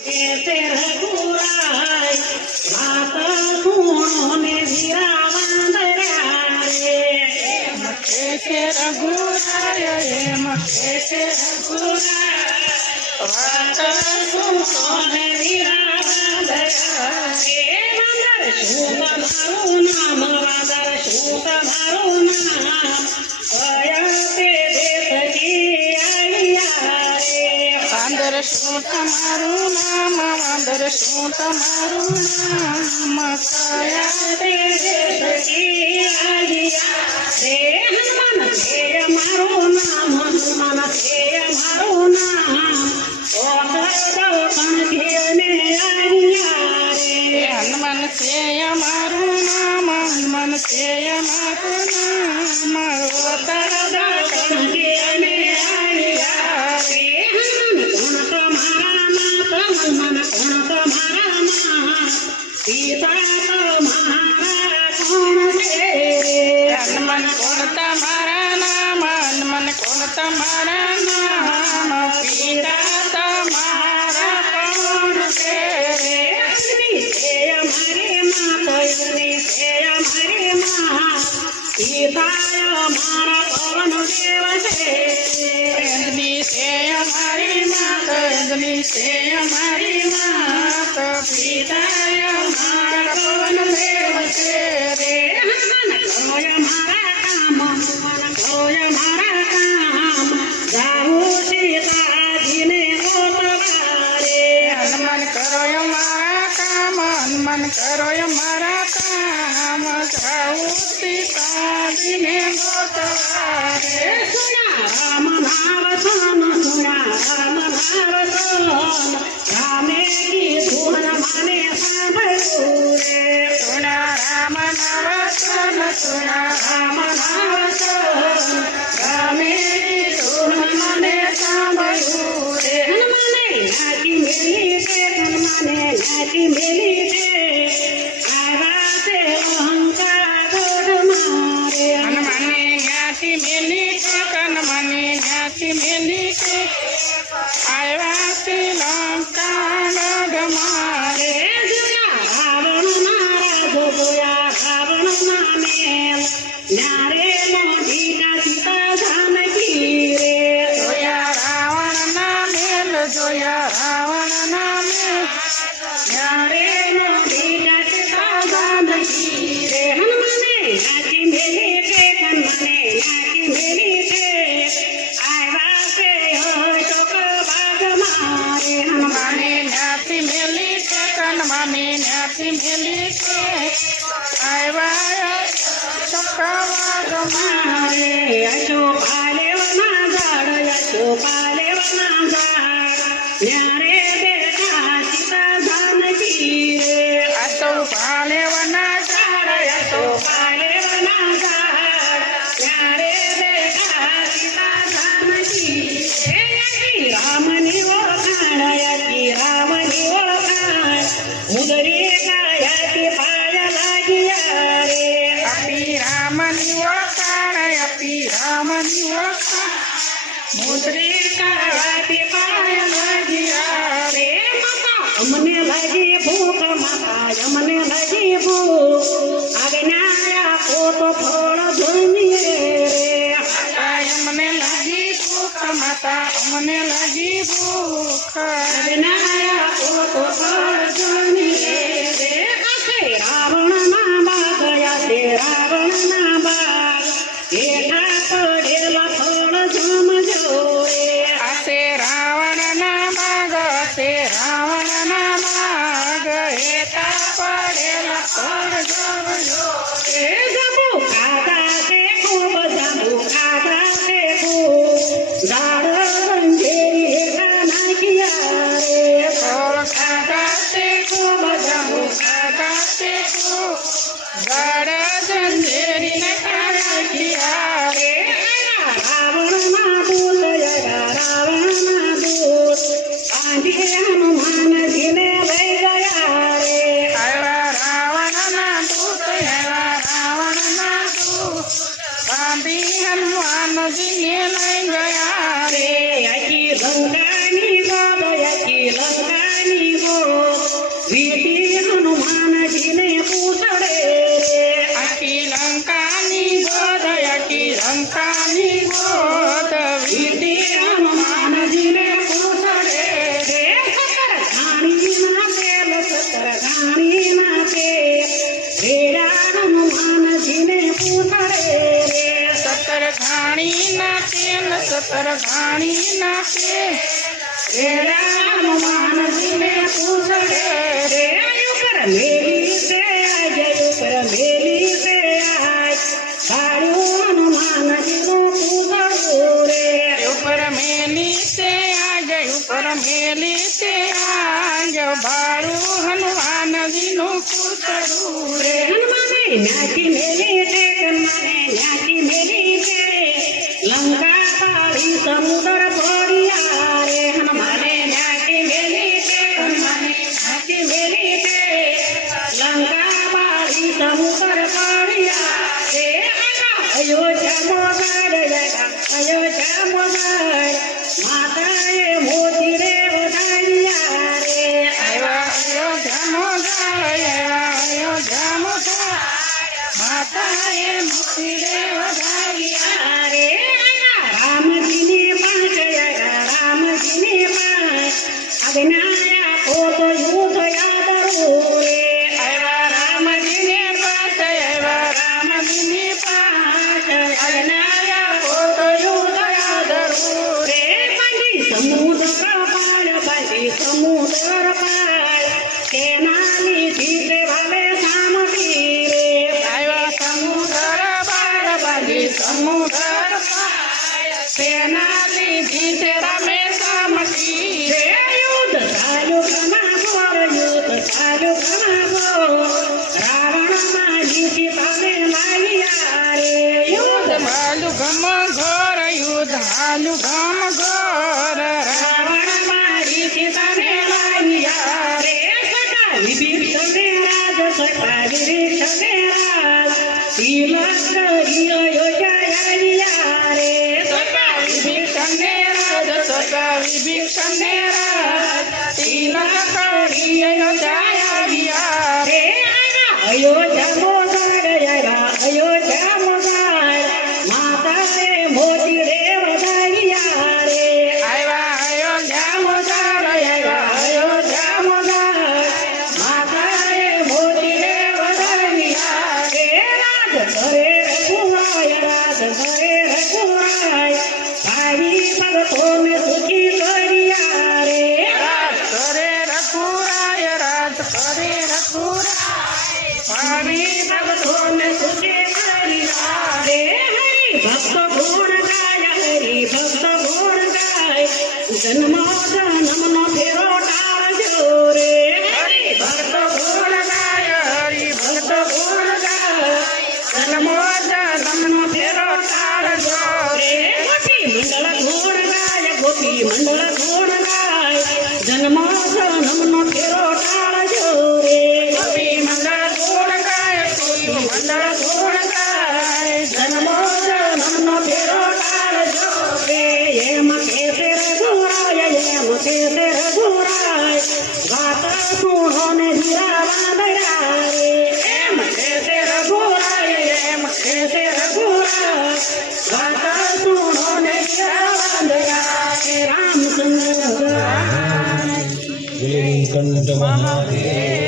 કેસે રઘુરાય વાત સુણો ને ધીરા વાંદરા રે કેસે રઘુરાય એમ કેસે રઘુરાય વાત સુણો ને ધીરા વાંદરા રે વાંદર શું તમારું નામ વાંદર શું તમારું નામ કયા તે દેશથી આવ્યા રે વાંદર શું તમારું નામ વાંદર શું તમારું નામ કયા તે દેશથી આવ્યા રે હનુમાન છે અમારું નામ હનુમાન છે અમારું નામ હનુમાન છે અમારું નામ હનુમાન છે અમારું નામ હનુમાન કોણ તમારા નામ હનુમાન કોણ તમારા નામ પિતા તમારા કોણ છે અંજની છે અમારી માત અંજની છે અમારી માત પિતા અમારા પવન દેવ છે રે હનુમાન કરો અમારા કામ હનુમાન કરો અમારા કામ જાઉં સીતાજીને ગોતવા રે રામે કીધું મને સાંભળ્યું રે સુના રામ નવસન સુના રામ નવસન રામે કીધું મને સાંભળ્યું રે હનુમાને નાચી મેલી છે હનુમાને નાચી મેલી છે આવ્યા છે અહંકાર દોડ મારે હનુમાને જ્ઞાતિ મેલી છે હનુમાને જ્ઞાતિ મેલી છે આવ્યા શ્રીલંકા ગમારે રાવણ નારાજ જોયા રાવણ ના મેલ ન્યારે મોઢીના સીતા જાનકી રે જોયા રાવણ ના મેલ જોયા રાવણ ના મેલ ન્યારે મોઢીના સીતા જાનકી રે હનુમાને નાચી મેલી છે હનુમાને નાચી મેલી છે આવ્યા છે અશોક બાગ મારે હનુમાને જ્ઞાતિ મેલી છે હનુમાને જ્ઞાતિ મેલી છે આવ્યા ચક્રવાગ મારે અશોકાલેવના ઝાડ અશોકાલેવના ઝાડ ન્યારે બેઠા સીતા જાનકી રે અશોકાલેવના ઝાડ અશોકાલેવના ઝાડ ન્યારે બેઠા સીતા જાનકી રે રામની ઓળખાણ મુદરી કાયાથી પાયા લાગ્યા રે આપી રામની ઓળખાણ આપી રામની ઓળખાણ મુદરી કાયાથી પાયા લાગ્યા રે માતા અમને લાગી ભૂખ માતા અમને લાગી ભૂખ આજ્ઞા આપો તો ફળ જમીએ રે અમને લાગી ભૂખ માતા અમને લાગી ભૂખ આજ્ઞા આપો તો ફળ જમીએ રે રાવણના બાગ યાતે રાવણના બાગ હેઠા પડેલા ફળ જમજો રે આસે રાવણના માગ આસે રાવણના માગ હેઠા પડેલા ફળ જમજો એ જાંબુ ખાધા તે ખૂબ જાંબુ ખાધા તે ખૂબ ઝાડ રંગેરી હેઠા નાખ્યા રે ફળ ખાધા તે ખૂબ જાંબુ ખાધા તે ખૂબ ઝાડ જંજેરીને કાઢ્યા રે રાવણના દૂત રાવણના દૂત પાંડે હનુમાનજીને લઈ ગયા રે આવ્યા રાવણના દૂત આવ્યા સરગાણી નાખે રે રામ હનુમાનજીને પૂછે રે ઉપર મેલી છે આજે ઉપર મેલી છે આજ કાળું હનુમાનજીનું પૂછડું રે ઉપર મેલી છે આજ ઉપર મેલી છે આજ બાળું હનુમાનજીનું પૂતળું રે હનુમાને ન્યાથી મેલી છે હનુમાને ન્યાથી મેલી છે લંકા પાડી સમુદ્ર ભર્યા રે હનુમાને ન્યાથી મેલી છે હનુમાને ન્યાથી મેલી છે લંકા પાડી સમુદ્ર ભર્યા રે અયોધ્યા મોગડ માતાએ મોતી રે વધાર્યા રે માતાએ મુક્તિ રે વધાર્યા રે રામજીને પાંચ રામજીને પાંચ આજ્ઞા કો તો યુદ્ધ યાદ રે રામજીને પાસ રામજીને પાસ આજ્ઞા કો તો યુદ્ધ યાદ રે બાંધી સમુદ્ર પાળ તેનાની જીત ભાવે સામકી રે સમુદ્ર બાર બાંધી સમુદ્ર સેના લીધી છે રમે સામકી રે યુદ્ધ ચાલુ કમાગો રાવણમાં જીતી પામે લાગ્યા રે યુદ્ધ હાલુ ગમ ઘોર યુદ્ધ હાલુ ગમ ઘોર રાવણમાં જીતી પામે લાગ્યા રે સકા વિભીષણે રાજ સકા વિભીષણે રાજ તિલક કરી અયોધ્યા આવ્યા રે સકા વિભીષણે રાજ સકા વિભીષણે રાજ તિલક કરી અયોધ્યા આવ્યા રે અયોધ્યા મોગડ માતાએ મોતી રે વધાર્યા રે અયોધ્યા મોગલ અયોધ્યા મોગડ માતાએ મોતી રે વધાર્યા રે રાજ કરે રઘુરાય ભાઈ ભગતોને સુખી કર્યા રે રાજ કરે રઘુરાય રાજ કરે રઘુરાય ભાઈ ભગતોને સુખી કર્યા રે ભક્ત ગુણ ગાય ભક્ત ગુણ ગાય જન્મો જન્મનો ફેરો ટાળજો રે ભક્ત ગુણ ગાય ભક્ત ગુણ ગાય જન્મો જન્મનો ફેરો ટાળજો રે ગોપી મંડળ ગુણ ગાય ગોપી મંડળ ગુણ ગાય જન્મો જન્મનો ફેરો ટાળજો રે ગોપી મંડળ ગુણ ગાય ગોપી મંડળ ગુણ ગાય જન્મો જન્મનો ફેરો ટાળજો રે એમ કેસે રઘુરાય વાત સુણોને જીરા વાદળા રે એમ કેસે રઘુરાય વાત સુણોને જીરા વાદળા રે રામચંદ્ર નીલકંઠ મહાદેવ